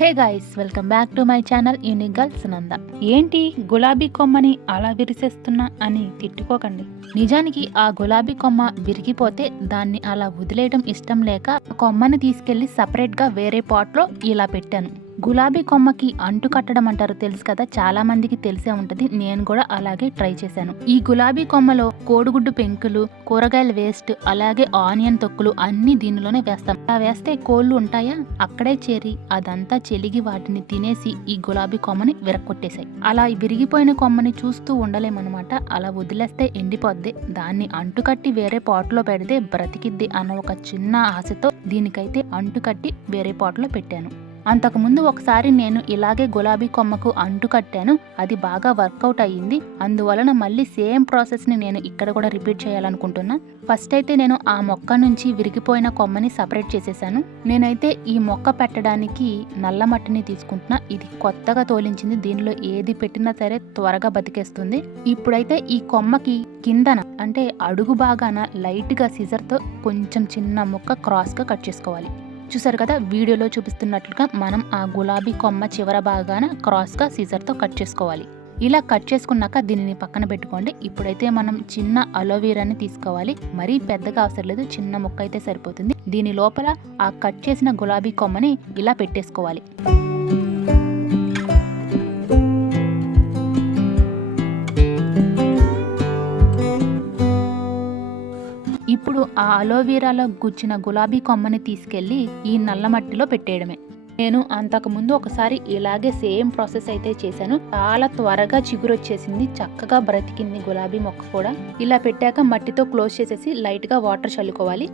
Hey guys, welcome back to my channel unique girl Sunanda. ఏంటి గులాబీ కొమ్మని అలా విరిసేస్తున్నా అని తిట్టుకోకండి. నిజానికి ఆ గులాబీ కొమ్మ విరిగిపోతే దాన్ని అలా వదిలేయడం ఇష్టం లేక కొమ్మని తీసుకెళ్లి సపరేట్ గా వేరే పాట్ లో ఇలా పెట్టాను. గులాబీ కొమ్మకి అంటు కట్టడం అంటారు, తెలుసు కదా, చాలా మందికి తెలిసే ఉంటది. నేను కూడా అలాగే ట్రై చేశాను. ఈ గులాబీ కొమ్మలో కోడిగుడ్డు పెంకులు, కూరగాయల వేస్ట్, అలాగే ఆనియన్ తొక్కులు అన్ని దీనిలోనే వేస్తాం. అలా వేస్తే కోళ్లు ఉంటాయా, అక్కడే చేరి అదంతా చెలిగి వాటిని తినేసి ఈ గులాబీ కొమ్మని విరక్కొట్టేశాయి. అలా విరిగిపోయిన కొమ్మని చూస్తూ ఉండలేమన్నమాట. అలా వదిలేస్తే ఎండిపోద్ది, దాన్ని అంటుకట్టి వేరే పాట్లో పెడితే బ్రతికిద్ది అన్న ఒక చిన్న ఆశతో దీనికైతే అంటుకట్టి వేరే పాట్లో పెట్టాను. అంతకుముందు ఒకసారి నేను ఇలాగే గులాబీ కొమ్మకు అంటు కట్టాను, అది బాగా వర్కౌట్ అయ్యింది. అందువలన మళ్ళీ సేమ్ ప్రాసెస్ని నేను ఇక్కడ కూడా రిపీట్ చేయాలనుకుంటున్నా. ఫస్ట్ అయితే నేను ఆ మొక్క నుంచి విరిగిపోయిన కొమ్మని సపరేట్ చేసేసాను. నేనైతే ఈ మొక్క పెట్టడానికి నల్ల మట్టిని తీసుకుంటున్నా. ఇది కొత్తగా తోలించింది, దీనిలో ఏది పెట్టినా సరే త్వరగా బతికేస్తుంది. ఇప్పుడైతే ఈ కొమ్మకి కిందన అంటే అడుగు భాగాన లైట్గా సిజర్తో కొంచెం చిన్న ముక్క క్రాస్గా కట్ చేసుకోవాలి. చూసారు కదా, వీడియోలో చూపిస్తున్నట్లుగా మనం ఆ గులాబీ కొమ్మ చివర భాగాన క్రాస్గా సీజర్తో కట్ చేసుకోవాలి. ఇలా కట్ చేసుకున్నాక దీనిని పక్కన పెట్టుకోండి. ఇప్పుడైతే మనం చిన్న అలోవెరాని తీసుకోవాలి. మరీ పెద్దగా అవసరం లేదు, చిన్న ముక్క అయితే సరిపోతుంది. దీని లోపల ఆ కట్ చేసిన గులాబీ కొమ్మని ఇలా పెట్టేసుకోవాలి. ఇప్పుడు ఆ అలోవెరాలో గుచ్చిన గులాబీ కొమ్మని తీసుకెళ్లి ఈ నల్ల మట్టిలో పెట్టేయడమే. నేను అంతకుముందు ఒకసారి ఇలాగే సేమ్ ప్రాసెస్ అయితే చేశాను. చాలా త్వరగా చిగురు వచ్చేసింది, చక్కగా బ్రతికింది గులాబీ మొక్క కూడా. ఇలా పెట్టాక మట్టితో క్లోజ్ చేసేసి లైట్ గా వాటర్ చల్లుకోవాలి.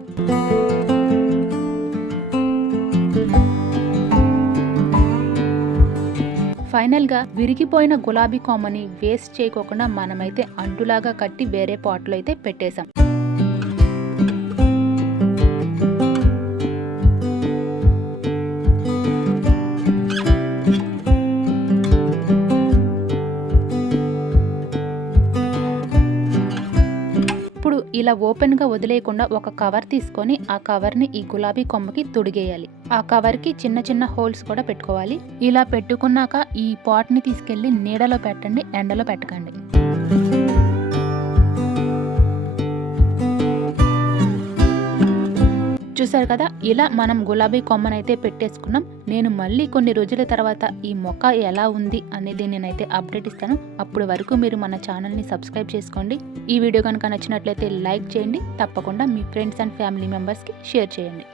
ఫైనల్ గా విరిగిపోయిన గులాబీ కొమ్మని వేస్ట్ చేయకోకుండా మనమైతే అంటులాగా కట్టి వేరే పాట్లో అయితే పెట్టేశాం. ఇలా ఓపెన్ గా వదిలేయకుండా ఒక కవర్ తీసుకొని ఆ కవర్ ని ఈ గులాబీ కొమ్మకి తొడిగేయాలి. ఆ కవర్ కి చిన్న చిన్న హోల్స్ కూడా పెట్టుకోవాలి. ఇలా పెట్టుకున్నాక ఈ పాట్ ని తీసుకెళ్లి నీడలో పెట్టండి, ఎండలో పెట్టకండి. చూసారు కదా, ఇలా మనం గులాబీ కొమ్మనైతే పెట్టేసుకున్నాం. నేను మళ్ళీ కొన్ని రోజుల తర్వాత ఈ మొక్క ఎలా ఉంది అనేది నేనైతే అప్డేట్ ఇస్తాను. అప్పుడు వరకు మీరు మన ఛానల్ని సబ్స్క్రైబ్ చేసుకోండి. ఈ వీడియో కనుక నచ్చినట్లయితే లైక్ చేయండి, తప్పకుండా మీ ఫ్రెండ్స్ అండ్ ఫ్యామిలీ మెంబర్స్కి షేర్ చేయండి.